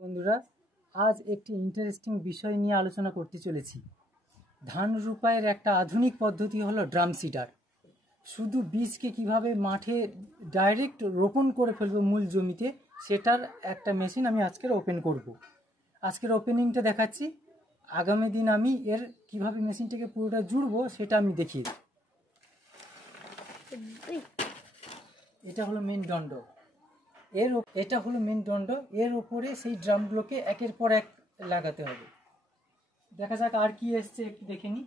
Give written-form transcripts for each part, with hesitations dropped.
বন্ধুরা, আজ একটি ইন্টারেস্টিং বিষয় নিয়ে আলোচনা করতে চলেছি। ধান রোপাইয়ের একটা আধুনিক পদ্ধতি হলো ড্রাম সিডার। শুধু বীজকে কিভাবে মাঠে ডাইরেক্ট রোপণ করে ফেলবো মূল জমিতে, সেটার একটা মেশিন আমি আজকের ওপেন করব। আজকের ওপেনিংটা দেখাচ্ছি। আগামী দিন আমি এর কিভাবে মেশিনটাকে পুরোটা জুড়বো সেটা আমি দেখিয়ে দিই। এটা হলো মেন দণ্ড। এটা হলো মেন দণ্ড। এর উপরে সেই ড্রামগুলোকে একের পর এক লাগাতে হবে। দেখা যাক আর কি এসছে, একটু দেখে নিই।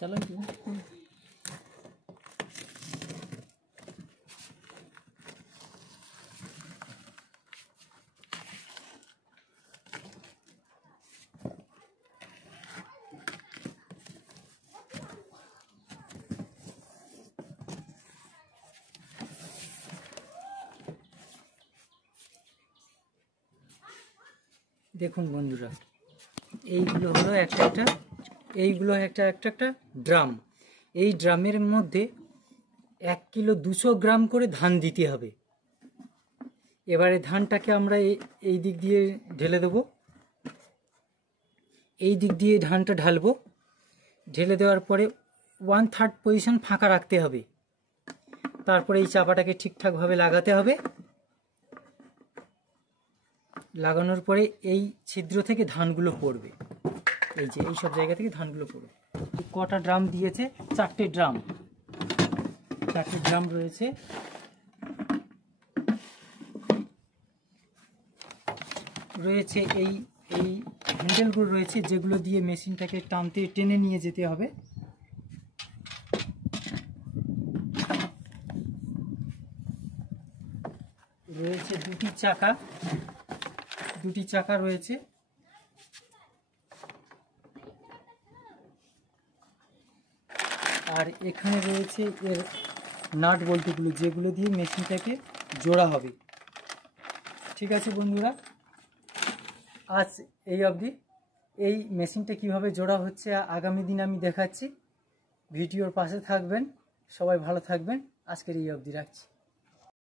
চলো দেখুন বন্ধুরা, এইগুলো হলো একটা একটা ড্রাম। এই ড্রামের মধ্যে 1 কিলো 200 গ্রাম করে ধান দিতে হবে। এবারে ধানটাকে আমরা এই দিক দিয়ে ঢেলে দেব। এই দিক দিয়ে ধানটা ঢালবো। ঢেলে দেওয়ার পরে 1/3 পজিশন ফাঁকা রাখতে হবে। তারপরে এই চাপাটাকে ঠিকঠাকভাবে লাগাতে হবে। লাগানোর পরে এই ছিদ্র থেকে ধানগুলো পড়বে। এই যে এই সব জায়গা থেকে ধানগুলো পড়বে। কটা ড্রাম দিয়েছে? 4টে ড্রাম রয়েছে। এই হ্যান্ডেলগুলো রয়েছে, যেগুলো দিয়ে মেশিনটাকে টেনে নিয়ে যেতে হবে। রয়েছে দুটি চাকা রয়েছে। আর এখানে রয়েছে এর নাট বল্টুগুলো, যেগুলো দিয়ে মেশিনটাকে জোড়া হবে। ঠিক আছে বন্ধুরা, আজ এই অবধি। এই মেশিনটা কিভাবে জোড়া হচ্ছে আগামী দিন আমি দেখাচ্ছি। ভিডিওর পাশে থাকবেন, সবাই ভালো থাকবেন। আজকের এই অবধি রাখছি।